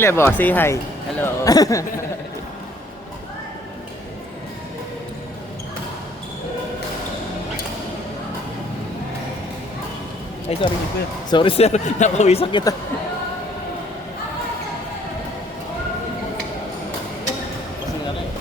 Lebo, say hi. Hello. Ay, sorry, sir. Sorry, sir. Napawisan kita. Kasi nga rin.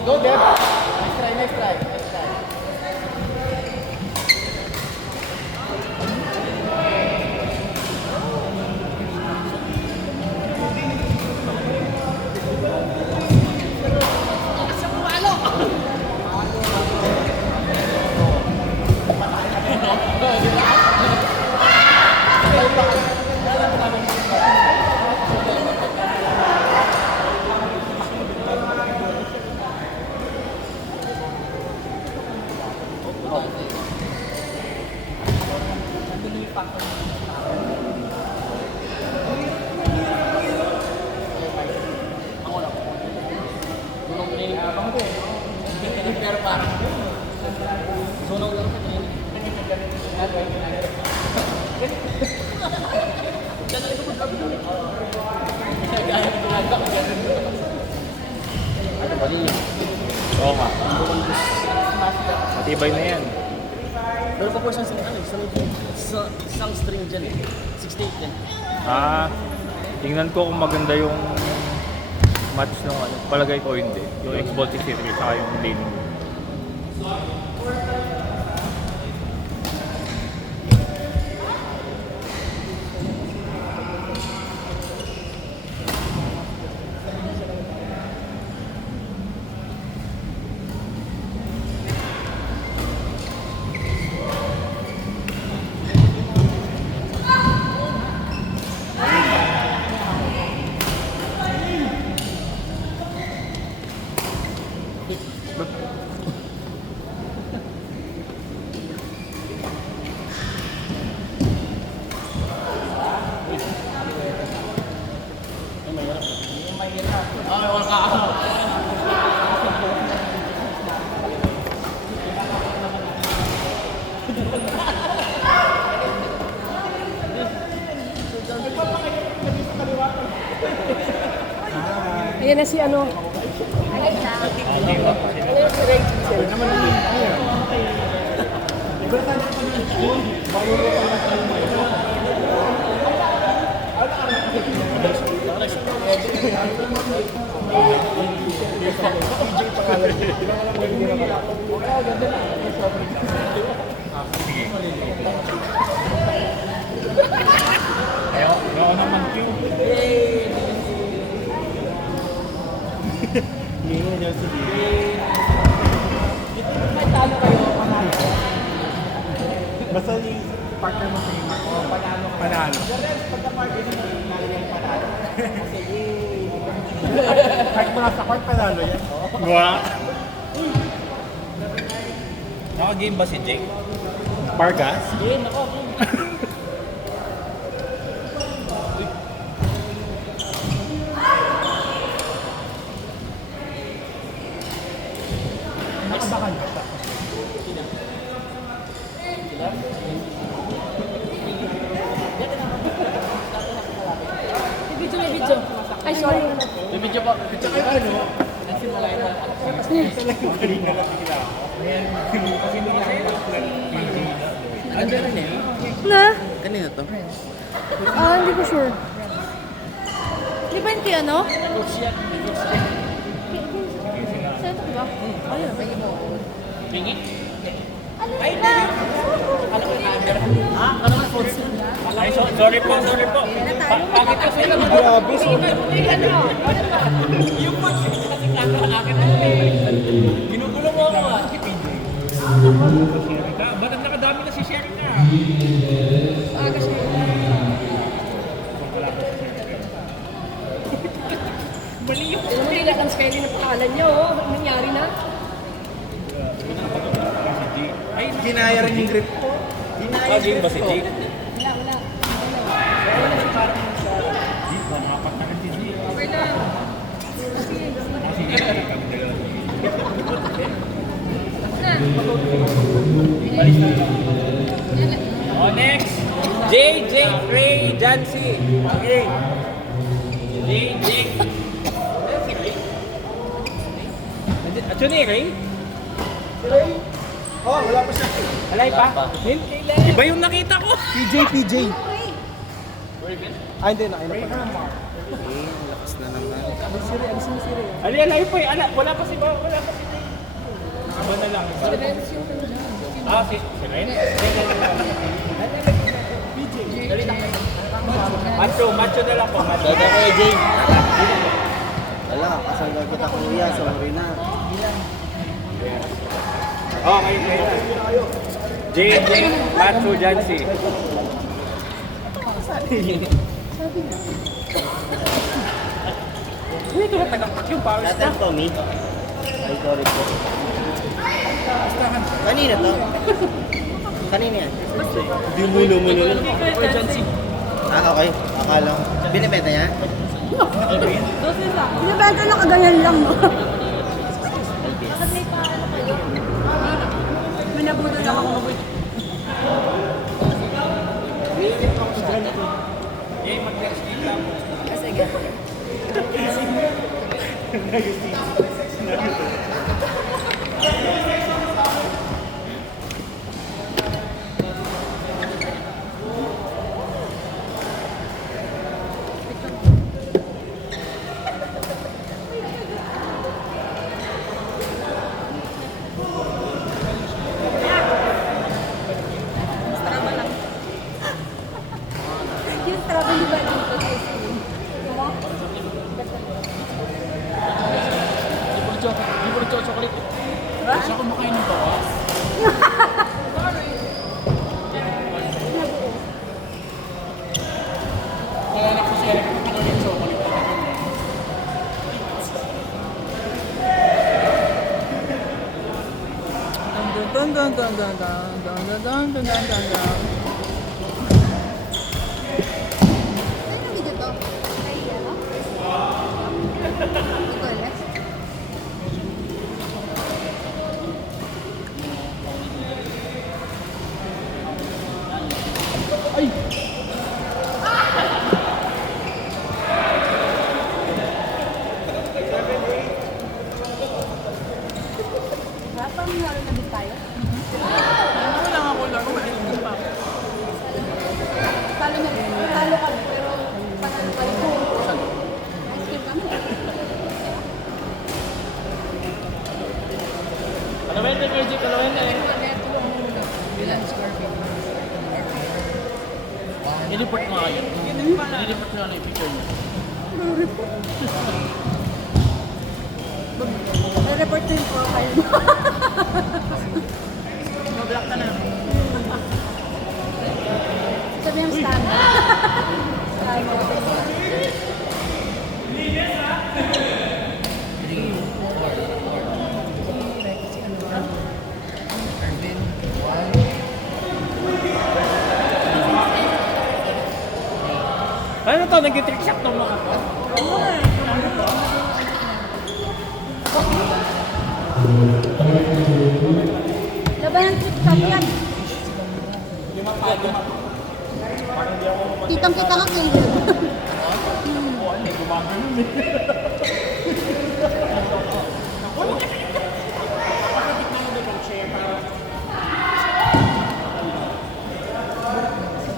Go, Deb. Next try, next try. Next try. Pero parang sunog lang sa training. Oo nga. Matibay na yan. Meron pa po isang isang string dyan eh. 68 din. Tingnan ko kung maganda yung match ng ano. Palagay ko hindi. Yung X-Baltic City saka yung laning. Ay, wala ka. Ayan na si ano. Ayaw naman Q. Hindi niya sige. May talo kayo, panalo. Basta yung partner mo sa ima ko, panalo. Pagka-partner mo, nalagyan panalo. Kasi Kahit mga sa court, panalo yan. Wow. Naka-game ba si Jake? Pargas? Game, ako. Ay, sorry. May video po. Tsaka yung ano, nagsimula yun. Andiyan na niya. Na? Kanina to? Hindi ko sure. Di ba yung kay ano? Coach yan. Coach yan. Saan ito ba? Ayun. Pingi? Ano yun ba? Alam mo yung camera? Ha? Ano nga phone? Ay, sorry po. Bakit kasi lang? Grabe, so. Yung phone kasi camera akin. Ginugulo mo ako ah. Ba't ang nakadami na si Sherry na? Kasi... Mali yung Alam mo, nilakan Skyly na pangalan niya, oh. Nangyari na. Ay, Ginaya rin yung grip ko. game ba si Jake? Wala. Oh, next! JJ Ray Jancy. Okay. JJ. Actually, Ray? Oh, wala pa siya. Alay pa? Iba yung nakita ko. PJ. Ah, hindi na. Lakas na naman. Alay po eh. Wala pa si Jay. Nakaba na lang. Si Ren? Macho na lang po. Dada ko eh, Jay. Wala, kasangga kita kuya, sorry na. Okay. JJ Macho Jancy. Uy, ito na tagapak yung pawis na. Natin Tommy. Ay, sorry po. Kanina to? Kanina yan? Hindi mo lang. Emergency. Okay. Akala ko. Binibenta niya? Binibenta na kaganyan lang, no? Bakit may paano kayo? Minabudol ako. Sige. Yung travel ba dito? Di mo chocolate. Siya kumakain ng bawas. Kaya na ko siya kumakain ng chocolate. Saan yung video to? Kay ano? Nicolas? Parang meron na din tayo. Talo kami, pero panalo kayo. Ice cream kami. Kalawin na, Jay. Kalawin na eh. I-report mo kayo. I-report mo na yung picture niya. Report din po kayo. Mablock ka na. Sabi yung standard. Ano to? Nag-trick shot to mga to? Laban ng trip shot yan. Kitang-kita nga kayo. Mama nun eh.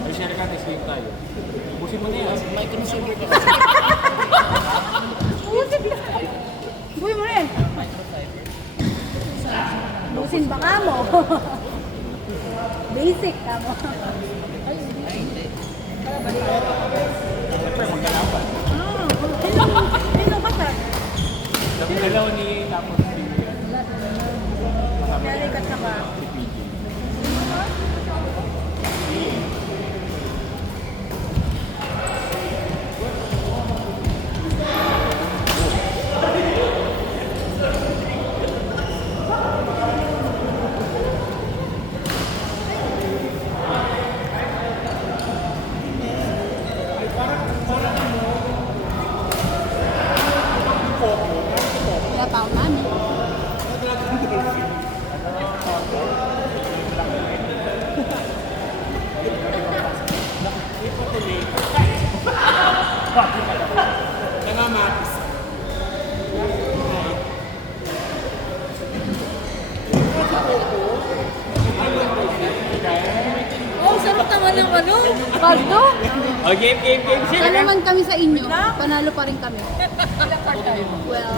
May share ka, testing tayo. Ubusin mo na yan. May consumer ka. Buhay mo rin. Busin ba ka mo? Basic ka mo. Siyempre, magkalaban. Hello, bata. Sabi dalaw ni tapos si Kaya likat ka ba? si PJ. Kaya pa ako namin. Nangamakis. Oh, sarap naman ng ano? Kaldo? Oh, game. Ano naman kami sa inyo? Panalo pa rin kami. Well,